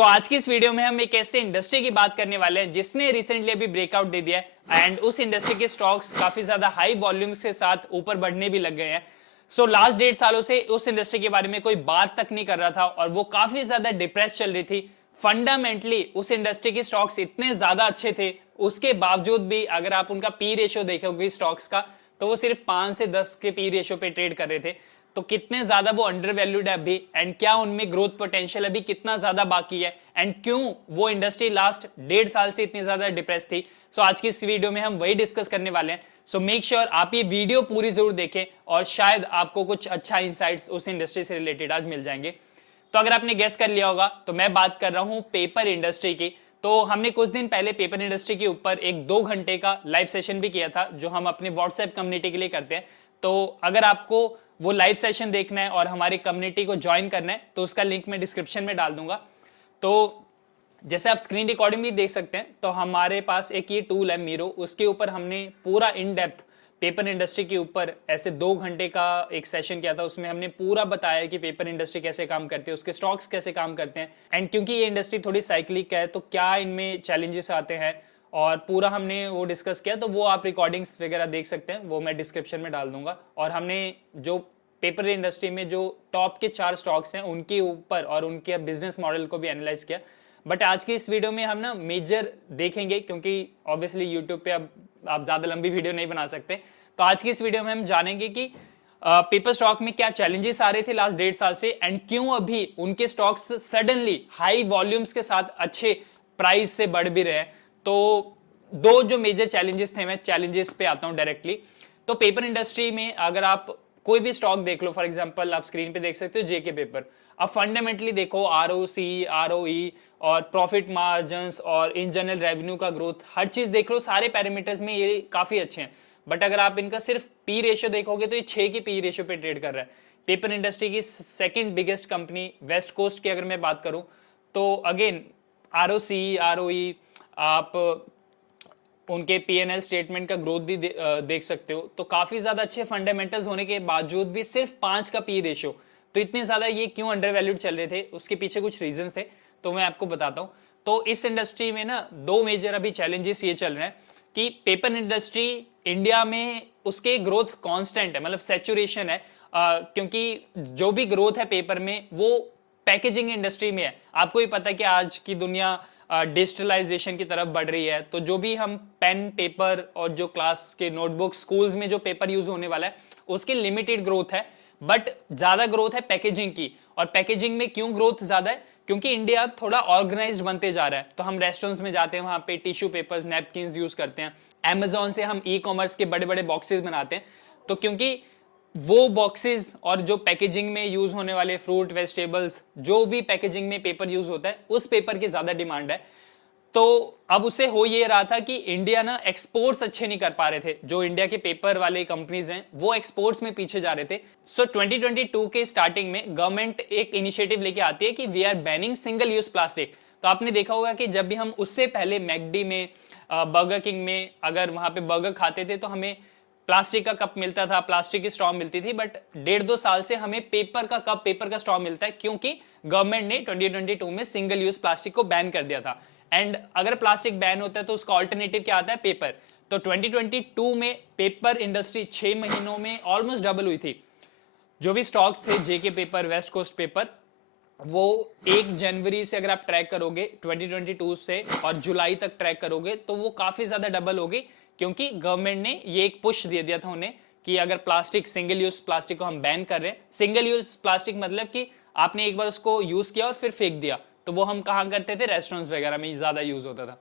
आज की इस वीडियो में हम एक ऐसे इंडस्ट्री की बात करने वाले हैं जिसने रिसेंटली अभी ब्रेकआउट दे दिया है एंड उस इंडस्ट्री के स्टॉक्स काफी ज्यादा हाई वॉल्यूम्स के साथ ऊपर बढ़ने भी लग गए हैं। लास्ट 1.5 सालों से उस इंडस्ट्री के बारे में कोई बात तक नहीं कर रहा था और वो काफी ज्यादा डिप्रेस चल रही थी। फंडामेंटली उस इंडस्ट्री के स्टॉक्स इतने ज्यादा अच्छे थे, उसके बावजूद भी अगर आप उनका पी रेशियो देखोगे स्टॉक्स का, तो वो सिर्फ 5 से 10 के पी रेशियो पे ट्रेड कर रहे थे। तो कितने ज्यादा वो अंडर वैल्यूड है अभी, एंड क्या उनमें ग्रोथ पोटेंशियल अभी कितना ज्यादा बाकी है, एंड क्यों वो इंडस्ट्री लास्ट 1.5 साल से इतनी ज्यादा डिप्रेस थी। आज की इस वीडियो में हम वही डिस्कस करने वाले हैं। मेक श्योर आप ये वीडियो पूरी जरूर देखें और शायद आपको कुछ अच्छा इंसाइट्स उस इंडस्ट्री से रिलेटेड आज मिल जाएंगे। तो अगर आपने गेस कर लिया होगा तो मैं बात कर रहा हूं पेपर इंडस्ट्री की। तो हमने कुछ दिन पहले पेपर इंडस्ट्री के ऊपर एक 2 घंटे का लाइव सेशन भी किया था जो हम अपने व्हाट्सएप कम्युनिटी के लिए करते हैं। तो अगर आपको वो लाइव सेशन देखना है और हमारी कम्युनिटी को ज्वाइन करना है तो उसका लिंक मैं डिस्क्रिप्शन में डाल दूंगा। तो जैसे आप स्क्रीन रिकॉर्डिंग भी देख सकते हैं, तो हमारे पास एक ये टूल है मीरो, उसके ऊपर हमने पूरा इन डेप्थ पेपर इंडस्ट्री के ऊपर ऐसे 2 घंटे का एक सेशन किया था। उसमें हमने पूरा बताया कि पेपर इंडस्ट्री कैसे काम करती है, उसके स्टॉक्स कैसे काम करते हैं, एंड क्योंकि ये इंडस्ट्री थोड़ी साइक्लिक है तो क्या इनमें चैलेंजेस आते हैं, और पूरा हमने वो डिस्कस किया। तो वो आप रिकॉर्डिंग्स वगैरह देख सकते हैं, वो मैं डिस्क्रिप्शन में डाल दूंगा। और हमने जो पेपर इंडस्ट्री में जो टॉप के 4 स्टॉक्स हैं उनके ऊपर और उनके बिजनेस मॉडल को भी एनालाइज किया। बट आज की इस वीडियो में हम ना मेजर देखेंगे, क्योंकि ऑब्वियसली यूट्यूब पे अब आप ज्यादा लंबी वीडियो नहीं बना सकते। तो आज की इस वीडियो में हम जानेंगे कि पेपर स्टॉक में क्या चैलेंजेस आ रहे थे लास्ट 1.5 साल से, एंड क्यों अभी उनके स्टॉक्स सडनली हाई वॉल्यूम्स के साथ अच्छे प्राइस से बढ़ भी रहे हैं। तो दो जो मेजर चैलेंजेस थे, मैं चैलेंजेस पे आता हूं डायरेक्टली। तो पेपर इंडस्ट्री में अगर आप कोई भी स्टॉक देख लो, फॉर एग्जांपल आप स्क्रीन पे देख सकते हो जेके पेपर, अब फंडामेंटली देखो आरओसी, आरओई और प्रॉफिट मार्जिन्स और इन जनरल रेवेन्यू का ग्रोथ, हर चीज देख लो, सारे पैरामीटर्स में ये काफी अच्छे हैं। बट अगर आप इनका सिर्फ पी रेशियो देखोगे तो ये 6 की पी रेशियो पे ट्रेड कर रहा है। पेपर इंडस्ट्री की second biggest company West Coast की अगर मैं बात करूं, तो अगेन आरओसी, आरओई, आप उनके पीएनएल स्टेटमेंट का ग्रोथ भी देख सकते हो। तो काफी ज्यादा अच्छे फंडामेंटल्स होने के बावजूद भी सिर्फ 5 का पी रेशियो, तो इतने ज्यादा ये क्यों अंडर वैल्यूड चल रहे थे, उसके पीछे कुछ रीजंस थे, तो मैं आपको बताता हूं। तो इस इंडस्ट्री में ना 2 मेजर अभी चैलेंजेस ये चल रहे हैं कि पेपर इंडस्ट्री इंडिया में उसके ग्रोथ कांस्टेंट है, मतलब सैचुरेशन है, क्योंकि जो भी ग्रोथ है पेपर में वो पैकेजिंग इंडस्ट्री में है। आपको ही पता है कि आज की दुनिया डिजिटलाइजेशन की तरफ बढ़ रही है, तो जो भी हम पेन पेपर और जो क्लास के नोटबुक स्कूल्स में जो पेपर यूज होने वाला है उसकी लिमिटेड ग्रोथ है, बट ज्यादा ग्रोथ है पैकेजिंग की। और पैकेजिंग में क्यों ग्रोथ ज्यादा है, क्योंकि इंडिया थोड़ा ऑर्गेनाइज्ड बनते जा रहा है। तो हम रेस्टोरेंट्स में जाते हैं, वहां पे टिश्यू पेपर्स, नैपकिन यूज करते हैं। अमेजोन से हम ई कॉमर्स के बड़े बड़े बॉक्सेस बनाते हैं, तो क्योंकि वो बॉक्सेस और जो पैकेजिंग में यूज होने वाले फ्रूट वेजिटेबल्स, जो भी पैकेजिंग में पेपर यूज होता है, उस पेपर की ज्यादा डिमांड है। तो अब उसे हो ये रहा था कि इंडिया ना एक्सपोर्ट्स अच्छे नहीं कर पा रहे थे, जो इंडिया के पेपर वाले कंपनीज हैं वो एक्सपोर्ट्स में पीछे जा रहे थे। 2022 के स्टार्टिंग में गवर्नमेंट एक इनिशिएटिव लेके आती है कि we are banning single use plastic. तो आपने देखा होगा कि जब भी हम उससे पहले मैकडी में, बर्गर किंग में अगर वहां पे बर्गर खाते थे तो हमें प्लास्टिक का कप मिलता था, प्लास्टिक की स्ट्रॉ मिलती थी। बट 1.5-2 साल से हमें पेपर का कप, पेपर का स्ट्रॉ मिलता है, क्योंकि गवर्नमेंट ने 2022 में सिंगल यूज प्लास्टिक को बैन कर दिया था। एंड अगर प्लास्टिक बैन होता है तो उसका ऑल्टरनेटिव क्या आता है, पेपर। तो 2022 में पेपर इंडस्ट्री 6 महीनों में ऑलमोस्ट डबल हुई थी। जो भी स्टॉक्स थे जेके पेपर, वेस्ट कोस्ट पेपर, वो 1 जनवरी से अगर आप ट्रैक करोगे 2022 से और जुलाई तक ट्रैक करोगे तो वो काफी ज्यादा डबल होगी, क्योंकि गवर्नमेंट ने ये एक पुश दे दिया था उन्हें कि अगर प्लास्टिक, सिंगल यूज प्लास्टिक को हम बैन कर रहे हैं। सिंगल यूज प्लास्टिक मतलब कि आपने एक बार उसको यूज किया और फिर फेंक दिया, तो वो हम कहां करते थे, रेस्टोरेंट्स वगैरह में ज्यादा यूज होता था।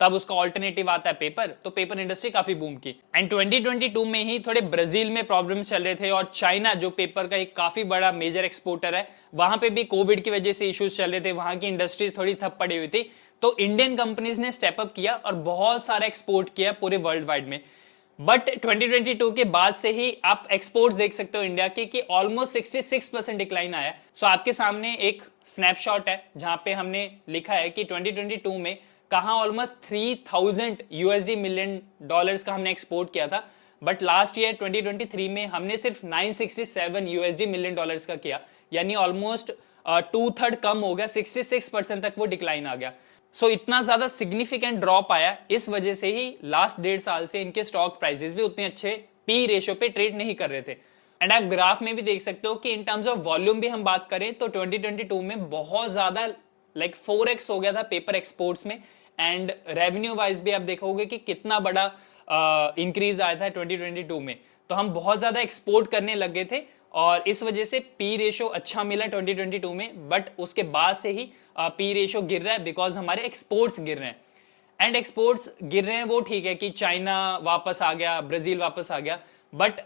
तब उसका ऑल्टरनेटिव आता है पेपर, तो पेपर इंडस्ट्री काफी बूम की। एंड 2022 में ही थोड़े ब्राजील में प्रॉब्लम्स चल रहे थे, और चाइना जो पेपर का एक काफी बड़ा मेजर एक्सपोर्टर है, वहां पे भी कोविड की वजह से इश्यूज चल रहे थे, वहां की इंडस्ट्री थोड़ी ठप पड़ी हुई थी। तो इंडियन कंपनीज ने स्टेप अप किया और बहुत सारा एक्सपोर्ट किया पूरे वर्ल्ड वाइड में। बट 2022 के बाद से ही आप एक्सपोर्ट्स देख सकते हो इंडिया के कि ऑलमोस्ट 66% डिक्लाइन आया। आपके सामने एक स्नैपशॉट है जहां पे हमने लिखा है कि 2022 में कहां ऑलमोस्ट 3000 यूएसडी मिलियन डॉलर्स का हमने एक्सपोर्ट किया था, बट लास्ट ईयर 2023 में हमने सिर्फ 967 यूएसडी मिलियन डॉलर्स का किया, यानी ऑलमोस्ट 2/3 कम हो गया, 66% तक वो डिक्लाइन आ गया। सो इतना ज्यादा सिग्निफिकेंट ड्रॉप आया, इस वजह से ही लास्ट 1.5 साल से इनके स्टॉक प्राइसेस भी उतने अच्छे पी रेशियो पे ट्रेड नहीं कर रहे थे। एंड आप ग्राफ में भी देख सकते हो कि इन टर्म्स ऑफ वॉल्यूम भी हम बात करें तो 2022 में बहुत ज्यादा 4x हो गया था पेपर एक्सपोर्ट्स में। एंड रेवेन्यू वाइज भी आप देखोगे कि कितना बड़ा इंक्रीज आया था 2022 में। तो हम बहुत ज्यादा एक्सपोर्ट करने लगे थे और इस वजह से पी रेशियो अच्छा मिला 2022 में। बट उसके बाद से ही पी रेशियो गिर रहा है बिकॉज हमारे एक्सपोर्ट्स गिर रहे हैं। एंड एक्सपोर्ट्स गिर रहे हैं वो ठीक है कि चाइना वापस आ गया, ब्राजील वापस आ गया, बट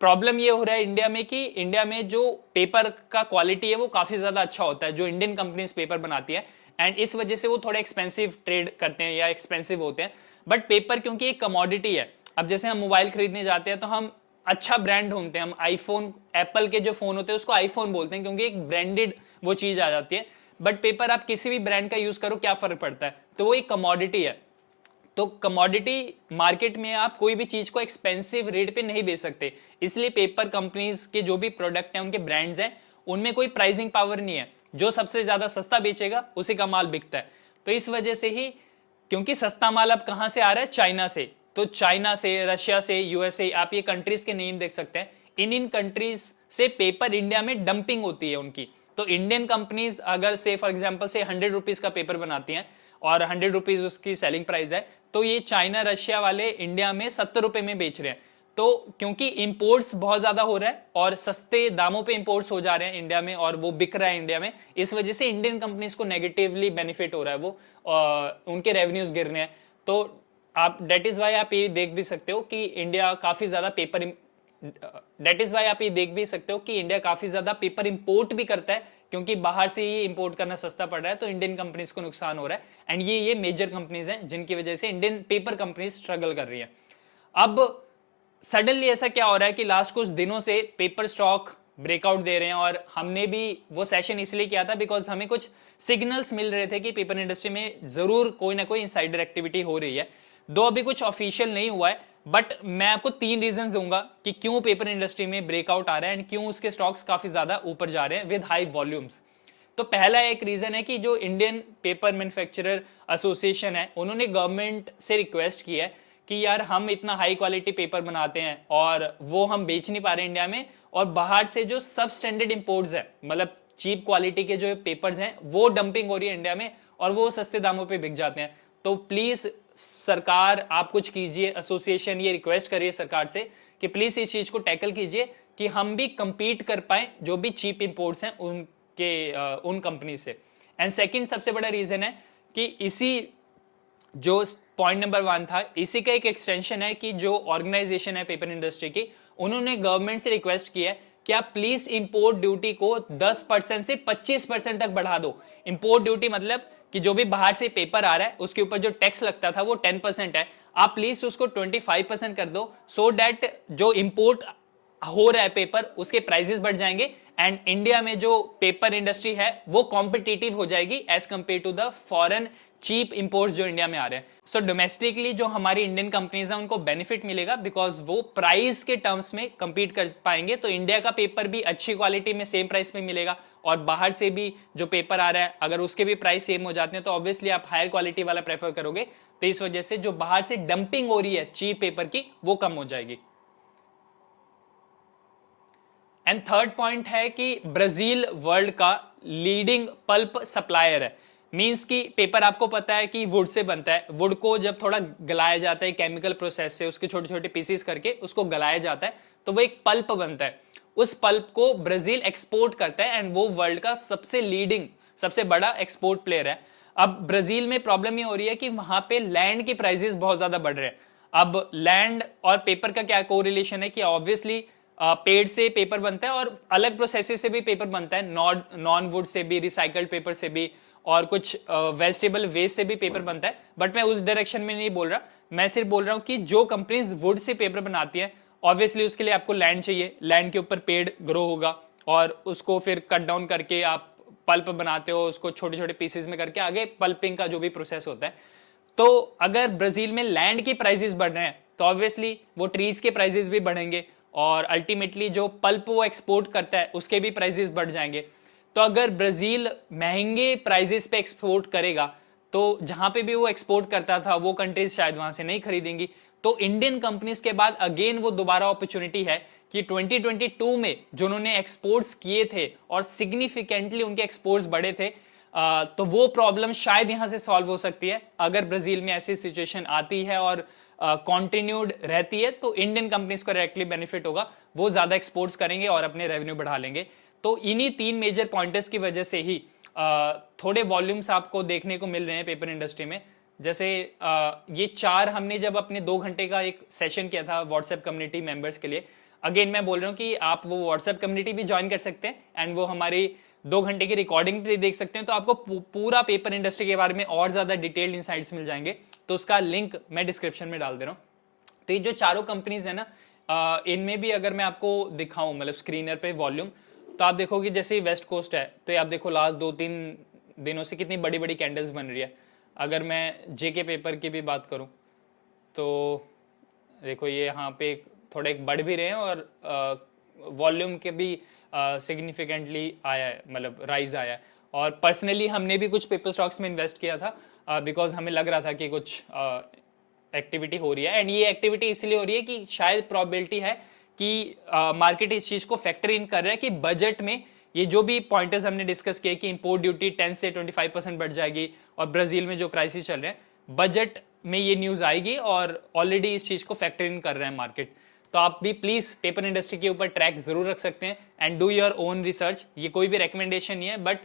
प्रॉब्लम ये हो रहा है इंडिया में कि इंडिया में जो पेपर का क्वालिटी है वो काफी ज्यादा अच्छा होता है जो इंडियन कंपनीज पेपर बनाती है। एंड इस वजह से वो थोड़ा एक्सपेंसिव ट्रेड करते हैं या एक्सपेंसिव होते हैं। बट पेपर क्योंकि एक कमोडिटी है, अब जैसे हम मोबाइल खरीदने जाते हैं तो हम अच्छा ब्रांड ढूंढते हैं, हम आईफोन, एप्पल के जो फोन होते हैं उसको आईफोन बोलते हैं क्योंकि एक ब्रांडेड वो चीज आ जाती है। बट पेपर आप किसी भी ब्रांड का यूज करो, क्या फर्क पड़ता है, तो वो एक कमोडिटी है। तो कमोडिटी मार्केट में आप कोई भी चीज को एक्सपेंसिव रेट पे नहीं बेच सकते, इसलिए पेपर कंपनीज के जो भी प्रोडक्ट हैं, उनके ब्रांड्स हैं, उनमें कोई प्राइसिंग पावर नहीं है। जो सबसे ज्यादा सस्ता बेचेगा उसी का माल बिकता है। तो इस वजह से ही, क्योंकि सस्ता माल अब कहां से आ रहा है, चाइना से, तो चाइना से, रशिया से, यूएसए, आप ये कंट्रीज के नेम देख सकते हैं। इन कंट्रीज से पेपर इंडिया में डंपिंग होती है उनकी। तो इंडियन कंपनीज अगर से फॉर एग्जांपल से 100 रुपीज का पेपर बनाती हैं और 100 रुपीज उसकी सेलिंग प्राइस है, तो ये चाइना रशिया वाले इंडिया में 70 रुपए में बेच रहे हैं। तो क्योंकि इंपोर्ट्स बहुत ज्यादा हो रहा है और सस्ते दामों पे इंपोर्ट्स हो जा रहे हैं इंडिया में और वो बिक रहा है इंडिया में, इस वजह से इंडियन कंपनीज को नेगेटिवली बेनिफिट हो रहा है, वो उनके रेवेन्यूज गिर रहे हैं। तो आप दैट इज वाई आप ये देख भी सकते हो कि इंडिया काफी ज्यादा पेपर पेपर इंपोर्ट भी करता है क्योंकि बाहर से ही इंपोर्ट करना सस्ता पड़ रहा है, तो इंडियन कंपनीज को नुकसान हो रहा है। एंड ये मेजर कंपनीज हैं जिनकी वजह से इंडियन पेपर कंपनीज स्ट्रगल कर रही है। अब सडनली ऐसा क्या हो रहा है कि लास्ट कुछ दिनों से पेपर स्टॉक ब्रेकआउट दे रहे हैं, और हमने भी वो सेशन इसलिए किया था बिकॉज हमें कुछ सिग्नल्स मिल रहे थे कि पेपर इंडस्ट्री में जरूर कोई ना कोई इनसाइडर एक्टिविटी हो रही है। दो अभी कुछ ऑफिशियल नहीं हुआ है, बट मैं आपको 3 रीजंस दूंगा कि क्यों पेपर इंडस्ट्री में ब्रेकआउट आ रहा है एंड क्यों उसके स्टॉक्स काफी ज्यादा ऊपर जा रहे हैं विद हाई वॉल्यूम्स। तो पहला एक रीजन है कि जो इंडियन पेपर मैन्युफैक्चरर एसोसिएशन है, उन्होंने गवर्नमेंट से रिक्वेस्ट की है कि यार हम इतना हाई क्वालिटी पेपर बनाते हैं और वो हम बेच नहीं पा रहे इंडिया में, और बाहर से जो सब स्टैंडर्ड इंपोर्ट्स है, मतलब चीप क्वालिटी के जो पेपर्स हैं, वो डंपिंग हो रही है इंडिया में और वो सस्ते दामों पे बिक जाते हैं। तो प्लीज सरकार आप कुछ कीजिए, एसोसिएशन ये रिक्वेस्ट करिए सरकार से कि प्लीज इस चीज को टैकल कीजिए कि हम भी कंपीट कर पाए जो भी चीप इंपोर्ट्स हैं उन कंपनी से। एंड सेकंड सबसे बड़ा रीजन है कि इसी जो पॉइंट नंबर 1 था, इसी का एक एक्सटेंशन है कि जो ऑर्गेनाइजेशन है पेपर इंडस्ट्री की, उन्होंने गवर्नमेंट से रिक्वेस्ट की है कि आप प्लीज इंपोर्ट ड्यूटी को 10% से 25% तक बढ़ा दो। इंपोर्ट ड्यूटी मतलब कि जो भी बाहर से पेपर आ रहा है उसके ऊपर जो टैक्स लगता था वो 10% है, आप प्लीज उसको 25% कर दो, सो दैट जो इंपोर्ट हो रहा है पेपर उसके प्राइसेस बढ़ जाएंगे एंड इंडिया में जो पेपर इंडस्ट्री है वो कॉम्पिटिटिव हो जाएगी as compare to the foreign cheap imports जो इंडिया में आ रहे हैं। सो डोमेस्टिकली जो हमारी इंडियन कंपनीज हैं उनको बेनिफिट मिलेगा बिकॉज वो प्राइस के टर्म्स में कंपीट कर पाएंगे। तो इंडिया का पेपर भी अच्छी क्वालिटी में सेम प्राइस में मिलेगा और बाहर से भी जो पेपर आ रहा है अगर उसके भी प्राइस सेम हो जाते हैं तो ऑब्वियसली आप हायर क्वालिटी वाला प्रेफर करोगे। तो इस वजह से जो बाहर से डंपिंग हो रही है चीप पेपर की वो कम हो जाएगी। एंड थर्ड पॉइंट है कि ब्राजील वर्ल्ड का लीडिंग पल्प सप्लायर है। मींस कि पेपर आपको पता है कि वुड से बनता है, वुड को जब थोड़ा गलाया जाता है केमिकल प्रोसेस से, उसके छोटे छोटे पीसेस करके उसको गलाया जाता है तो वो एक पल्प बनता है। उस पल्प को ब्राजील एक्सपोर्ट करता है एंड वो वर्ल्ड का सबसे लीडिंग, सबसे बड़ा एक्सपोर्ट प्लेयर है। अब ब्राजील में प्रॉब्लम ये हो रही है कि वहां पे लैंड की प्राइसेस बहुत ज्यादा बढ़ रहे हैं। अब लैंड और पेपर का क्या कोरिलेशन है कि ऑब्वियसली पेड़ से पेपर बनता है और अलग प्रोसेसेस से भी पेपर बनता है, नॉन वुड से भी, रिसाइकल्ड पेपर से भी, और कुछ वेजिटेबल वेस्ट से भी पेपर बनता है। बट मैं उस डायरेक्शन में नहीं बोल रहा, मैं सिर्फ बोल रहा हूं कि जो कंपनीज वुड से पेपर बनाती हैं ऑब्वियसली उसके लिए आपको लैंड चाहिए, लैंड के ऊपर पेड़ ग्रो होगा और उसको फिर कट डाउन करके आप पल्प बनाते हो, उसको छोटे छोटे पीसेस में करके आगे पल्पिंग का जो भी प्रोसेस होता है। तो अगर ब्राजील में लैंड की प्राइसेस बढ़ रहे हैं तो ऑब्वियसली वो ट्रीज के प्राइसेस भी बढ़ेंगे और अल्टीमेटली जो पल्प वो एक्सपोर्ट करता है उसके भी प्राइसेस बढ़ जाएंगे। तो अगर ब्राजील महंगे प्राइजेस पे एक्सपोर्ट करेगा तो जहां पे भी वो एक्सपोर्ट करता था वो कंट्रीज शायद वहां से नहीं खरीदेंगी। तो इंडियन कंपनीज के बाद अगेन वो दोबारा अपॉर्चुनिटी है कि 2022 में जो उन्होंने एक्सपोर्ट्स किए थे और सिग्निफिकेंटली उनके एक्सपोर्ट्स बढ़े थे, तो वो प्रॉब्लम शायद यहां से सॉल्व हो सकती है। अगर ब्राजील में ऐसी सिचुएशन आती है और कॉन्टिन्यूड रहती है तो इंडियन कंपनीज को डायरेक्टली बेनिफिट होगा, वो ज्यादा एक्सपोर्ट्स करेंगे और अपने रेवेन्यू बढ़ा लेंगे। तो इन्हीं 3 मेजर पॉइंटर्स की वजह से ही थोड़े वॉल्यूम्स आपको देखने को मिल रहे हैं पेपर इंडस्ट्री में। जैसे ये 4 हमने जब अपने 2 घंटे का एक सेशन किया था व्हाट्सएप कम्युनिटी मेंबर्स के लिए, अगेन मैं बोल रहा हूँ कि आप वो व्हाट्सएप कम्युनिटी भी ज्वाइन कर सकते हैं एंड वो हमारी 2 घंटे की रिकॉर्डिंग भी देख सकते हैं। तो आपको पूरा पेपर इंडस्ट्री के बारे में और ज्यादा डिटेल्ड इनसाइट्स मिल जाएंगे। तो उसका लिंक मैं डिस्क्रिप्शन में डाल दे रहा हूँ। तो ये जो चारों कंपनीज है ना, इनमें भी अगर मैं आपको दिखाऊं मतलब स्क्रीनर पे वॉल्यूम, तो आप देखोगे जैसे वेस्ट कोस्ट है तो आप देखो लास्ट 2-3 दिनों से कितनी बड़ी बड़ी कैंडल्स बन रही है। अगर मैं जेके पेपर की भी बात करूं तो देखो ये यहाँ पे थोड़े बढ़ भी रहे हैं और वॉल्यूम के भी सिग्निफिकेंटली आया है, मतलब राइज आया है। और पर्सनली हमने भी कुछ पेपर स्टॉक्स में इन्वेस्ट किया था बिकॉज हमें लग रहा था कि कुछ एक्टिविटी हो रही है एंड ये एक्टिविटी इसलिए हो रही है कि शायद प्रोबेबिलिटी है कि मार्केट इस चीज को फैक्टर इन कर रहा है कि बजट में ये जो भी पॉइंटर्स हमने डिस्कस किए कि इंपोर्ट ड्यूटी 10 से 25% बढ़ जाएगी और ब्राजील में जो क्राइसिस चल रहे हैं बजट में ये न्यूज आएगी और ऑलरेडी इस चीज को फैक्टर इन कर रहे हैं मार्केट। तो आप भी प्लीज पेपर इंडस्ट्री के ऊपर ट्रैक जरूर रख सकते हैं and do your own research. ये कोई भी रिकमेंडेशन नहीं है बट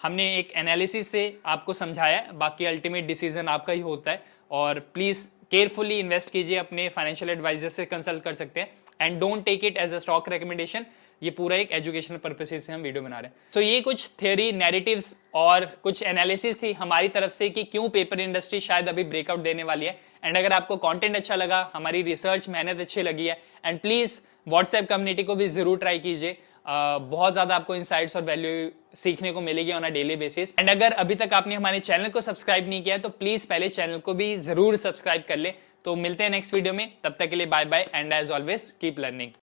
हमने एक एनालिसिस से आपको समझाया है, बाकी अल्टीमेट डिसीजन आपका ही होता है। और प्लीज केयरफुली इन्वेस्ट कीजिए, अपने फाइनेंशियल एडवाइजर से कंसल्ट कर सकते हैं and don't take it as a stock recommendation. ये पूरा एक एजुकेशनल पर्पसेज से हम वीडियो बना रहे हैं। तो ये कुछ थ्योरी नैरेटिव्स और कुछ एनालिसिस थी हमारी तरफ से कि क्यों पेपर इंडस्ट्री शायद अभी ब्रेकआउट देने वाली है। एंड अगर आपको कंटेंट अच्छा लगा, हमारी रिसर्च मेहनत अच्छी लगी है, एंड प्लीज व्हाट्सएप कम्युनिटी को भी जरूर ट्राई कीजिए। बहुत ज्यादा आपको इनसाइट्स और वैल्यू सीखने को मिलेगी on a daily basis. And अगर अभी तक आपने हमारे चैनल को सब्सक्राइब नहीं किया तो प्लीज पहले चैनल को भी जरूर सब्सक्राइब कर ले। तो मिलते हैं नेक्स्ट वीडियो में, तब तक के लिए bye bye and as always keep learning.